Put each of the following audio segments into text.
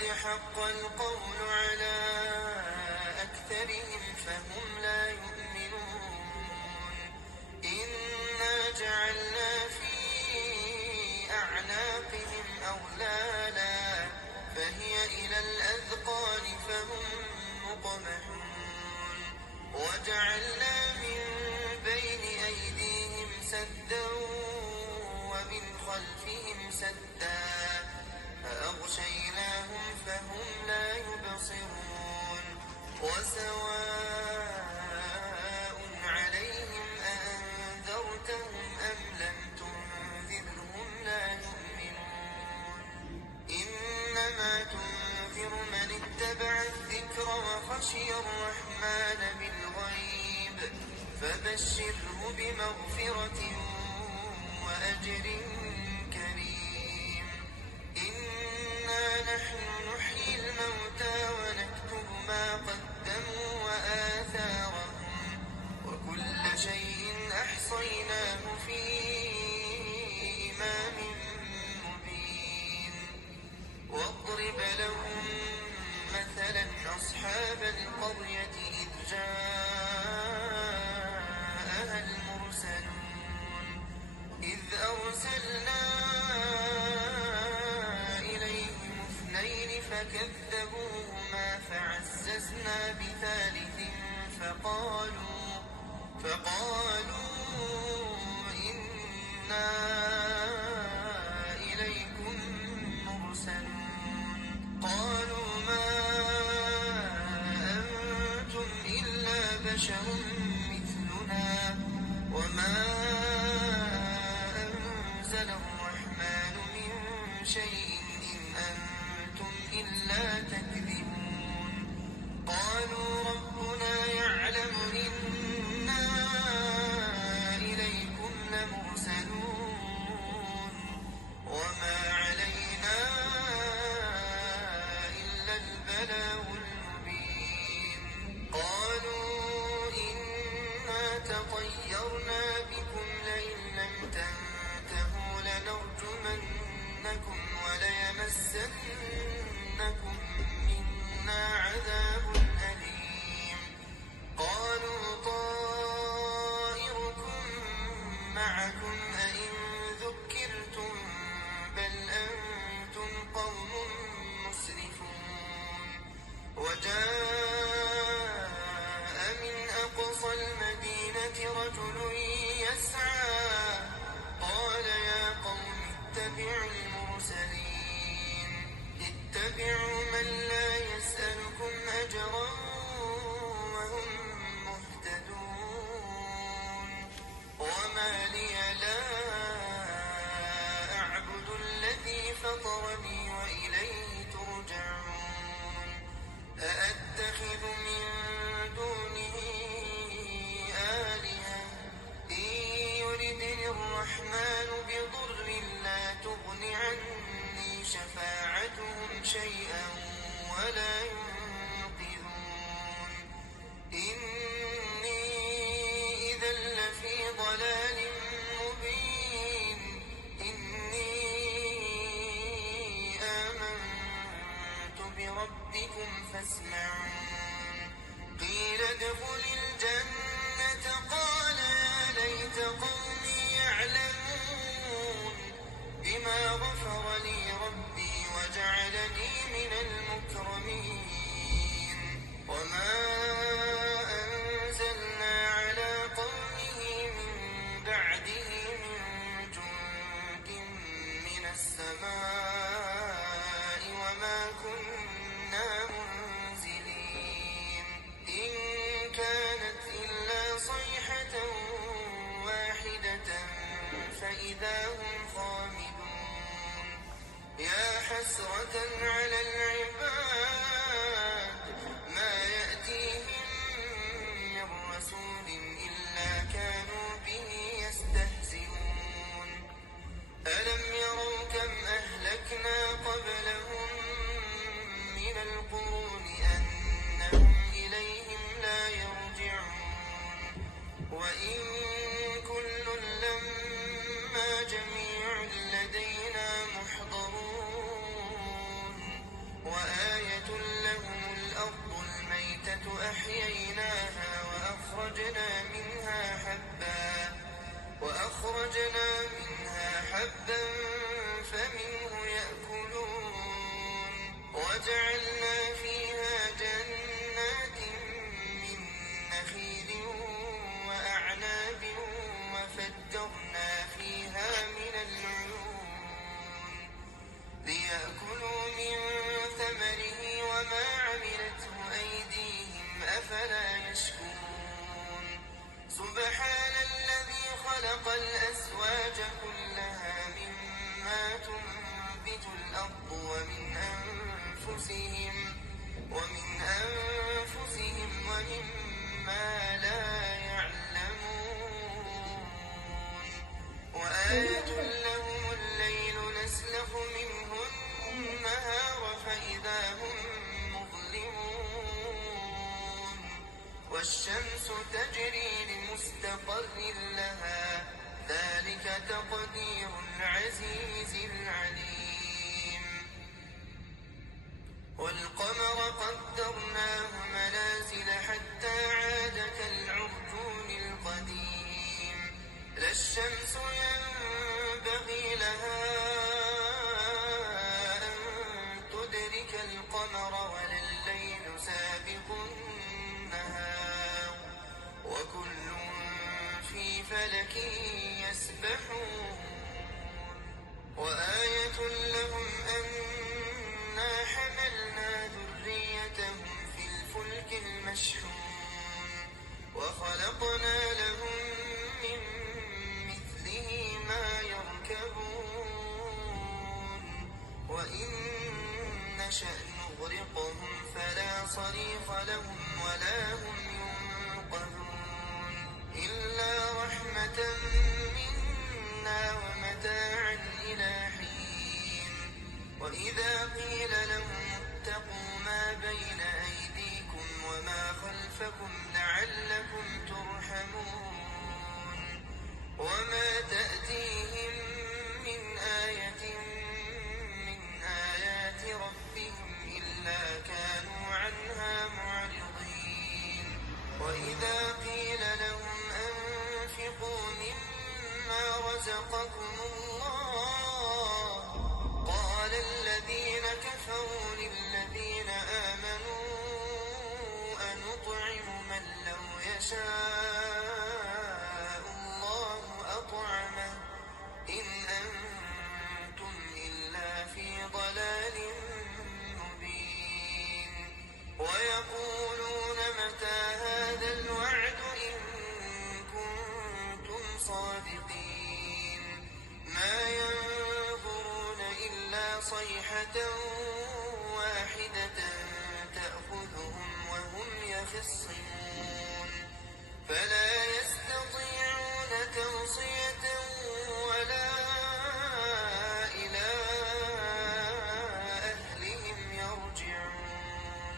لقد حق القول على أكثرهم فهم لا يؤمنون إنا جعلنا في أعناقهم أغلالا فهي إلى الأذقان فهم مقمحون وجعلنا من بين أيديهم سدا ومن خلفهم سدا فأغشيناهم فهم لا يبصرون وسواء عليهم أأنذرتهم أم لم تنذرهم لا يؤمنون إنما تنذر من اتبع الذكر وخشي الرحمن بالغيب فبشره بمغفرة وأجر كريم إنا نحن نحيي الموتى ونكتب ما قدموا وآثارهم وكل شيء أحصيناه في إمام مبين واضرب لهم مثلا أصحاب القرية إذ جاءها المرسلون إذ أرسلنا إليهم اثنين فكذبوهما فعززنا بثالث فقالوا إنا إليكم مرسلون قالوا ما أنتم إلا بشر مثلنا وما أنزل الرحمن من شيء إن أنتم إلا تكذبون قالوا ربنا يعلم إنا إليكم لمرسلون وما علينا إلا البلاغ المبين قالوا إنا تطيرنا بكم لئن لم تنتهوا لنرجمنكم وليمسنكم منا عذاب أليم قالوا طائركم معكم أئن ذكرتم بل أنتم قوم مسرفون وجاء من أقصى المدينة رجل يسعى قال يا قوم اتبعوا المرسلين اتبعوا من لا يسألكم أجرا وهم مهتدون وما لي لا أعبد الذي فطرني وإليه ترجعون أأتخذ من دونه آلهة إن يردني الرحمن بضر لا تغن عني شفاعتهم شيئا ولا ينقذون إني إذا لفي ضلال مبين إني آمنت بربكم فاسمعون قيل ادخل الجنة قال يا ليت قومي يعلمون بما غفر لي ربي وجعلني من المكرمين وما أنزلنا على قومه من بعده من جند من السماء وما كنا منزلين إن كانت إلا صيحة واحدة فإذا هم خامدون يا حسرة على العباد ما يأتيهم من رسول إلا كانوا به يستهزئون ألم يروا كم أهلكنا قبلهم من القرون أنهم إليهم لا يرجعون وإن كل لما جميع لدينا محضرون وجعلنا فيها جنات من نخيل وأعناب وفجرنا فيها من العيون ليأكلوا من ثمره وما عملته أيديهم أفلا يشكرون سبحان الذي خلق الأزواج كلها مما تنبت الأرض ومن أنفسهم ومما لا يعلمون وآية لهم الليل نسلخ منه النهار فإذا هم مظلمون والشمس تجري لمستقر لها ذلك تقدير العزيز العليم والقمر قدرناه منازل حتى عاد كالعرجون القديم لا الشمس ينبغي لها أن تدرك القمر ولا الليل سابق النهار وكل في فلك يسبحون وآية لهم أنا حملنا ذريتهم في الفلك المشحون وخلقنا لهم من مثله ما يركبون وإن نشأ نغرقهم فلا صريخ لهم ولا هم ينقذون إلا رحمة منا ومتاعا إلى حين وإذا قيل لهم اتقوا ما بين أيديكم وما خلفكم لعلكم ترحمون وما تأتيهم من آية من آيات ربهم إلا كانوا عنها معرضين وإذا قيل لهم أنفقوا مما رزقكم الله قال الذين كفروا للذين آمنوا أنطعم من لو يشاء الله أطعمه إن أنتم إلا في ضلال مبين ويقولون متى هذا الوعد إن كنتم صادقين ما ينظرون إلا صيحة واحدة تأخذهم وهم يخصمون فلا يستطيعون توصية ولا إلى أهلهم يرجعون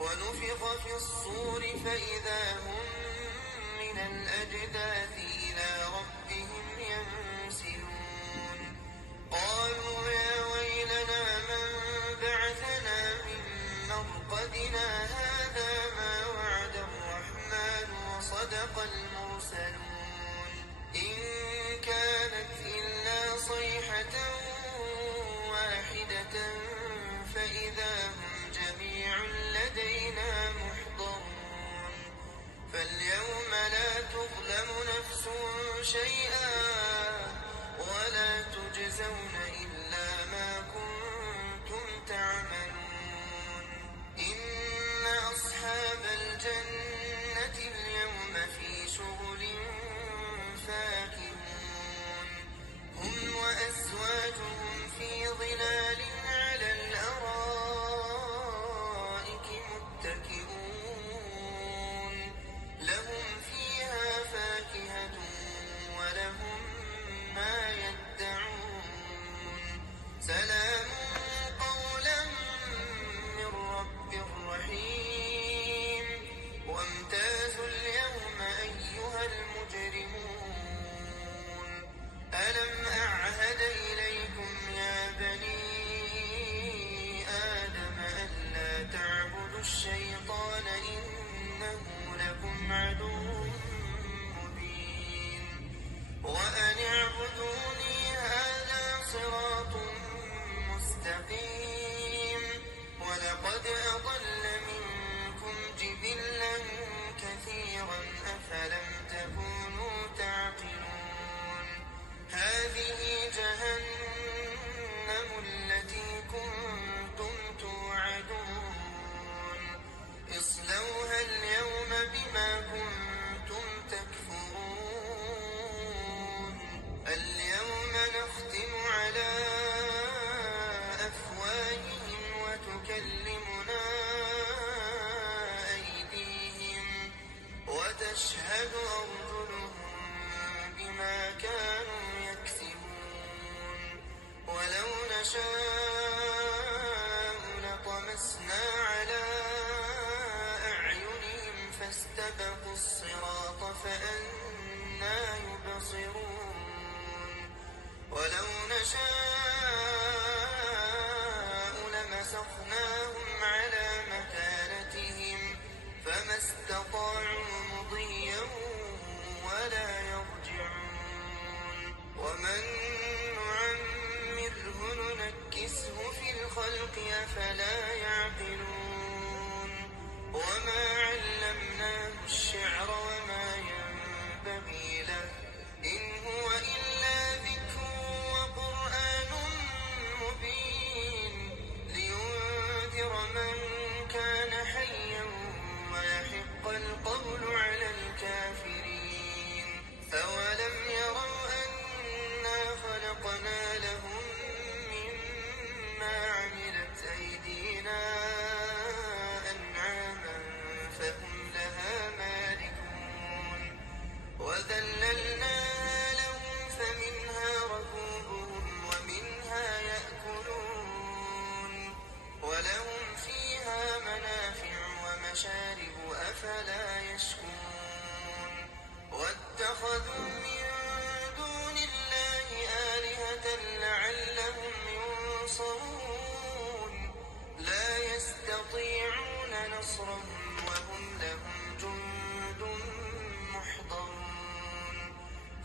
ونفخ في الصور فإذا هم من الأجداث إلى ربهم ينسلون قالوا يا ويلنا من بعثنا من مرقدنا هذا ما وعد الرحمن وصدق المرسلون إن كانت إلا صيحة واحدة فإذا هم جميع لدينا محضرون فاليوم لا تظلم نفس شيئا ولا تجزون إلا ما كنتم تعملون إن أصحاب الجنة اليوم في شغل فاكهون هم وأزواجهم في ظلال على الأرائك متكئون لهم فيها فاكهة ولهم ما يدعون سلام قولا من رب رحيم وامتازوا اليوم أيها المجرمون ألم أعهد إليكم يا بني آدم ألا تعبدوا الشيطان إنه لكم عدو مبين وأن اعبدوني هذا صراط مستقيم وقد أضل منكم جبلا كثيرا أفلم تكونوا تعقلون هذه جهنم التي كنتم توعدون اصلوها اليوم بما كنتم تكفرون اليوم نختم على أفواههم وتكلمنا أيديهم وتشهد أرجلهم بما كانوا يكسبون ولو نشاء لطمسنا على أعينهم فاستبقوا الصراط فأنى يبصرون ولو نشاء لمسخناهم على مكانتهم فما استطاعوا مضيا ولا يرجعون ومن نعمره ننكسه في الخلق أفلا يعقلون وما علمناه الشعر وما ينبغي له إن هو إلا ذكر وقرآن مبين لينذر من كان حيا ويحق القول على الكافرين أولم يروا أنا خلقنا لهم مما عملت أيدينا أنعاما فهم لها مالكون وذللناها لهم فمنها ركوبهم ومنها يأكلون ولهم فيها منافع ومشارب أفلا يشكرون واتخذوا من دون الله آلهة لعلهم ينصرون لا يستطيعون نصرهم وهم لهم جند محضرون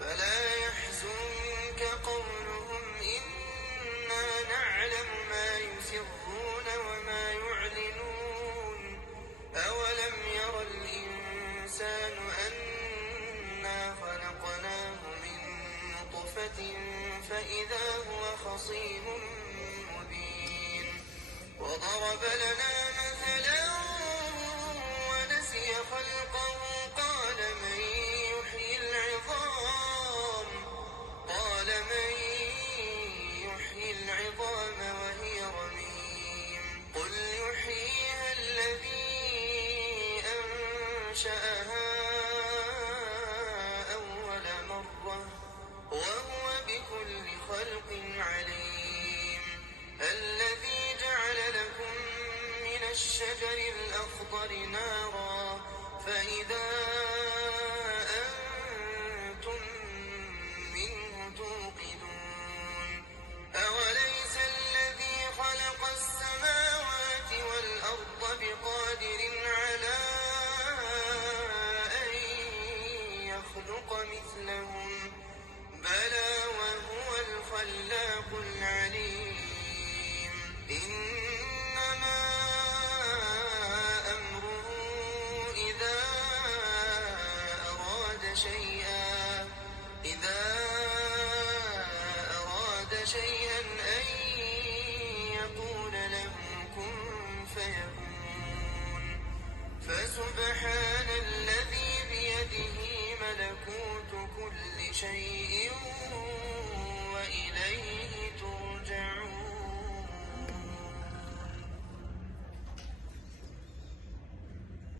فلا يحزنك قولهم إنا نعلم ما يسرون وما يعلنون أولم ير الإنسان أنا خلقناه من نطفة فإذا هو خصيم مبين وضرب لنا مثلا ونسي خلقه قال من يحيي العظام وهي رميم قل يحييها الذي أنشأها أول مرة وهو بكل خلق عليم الذي جعل لكم من الشجر الأخضر نارا فإذا أنتم منه توقدون أوليس الذي خلق السماوات والأرض بقادر على أن يخلق مثلهم بلى وهو الخلاق العليم إنما أمره إذا أراد شيئا أن يقول له كن فيكون فسبحان الذي بيده ملكوت كل شيء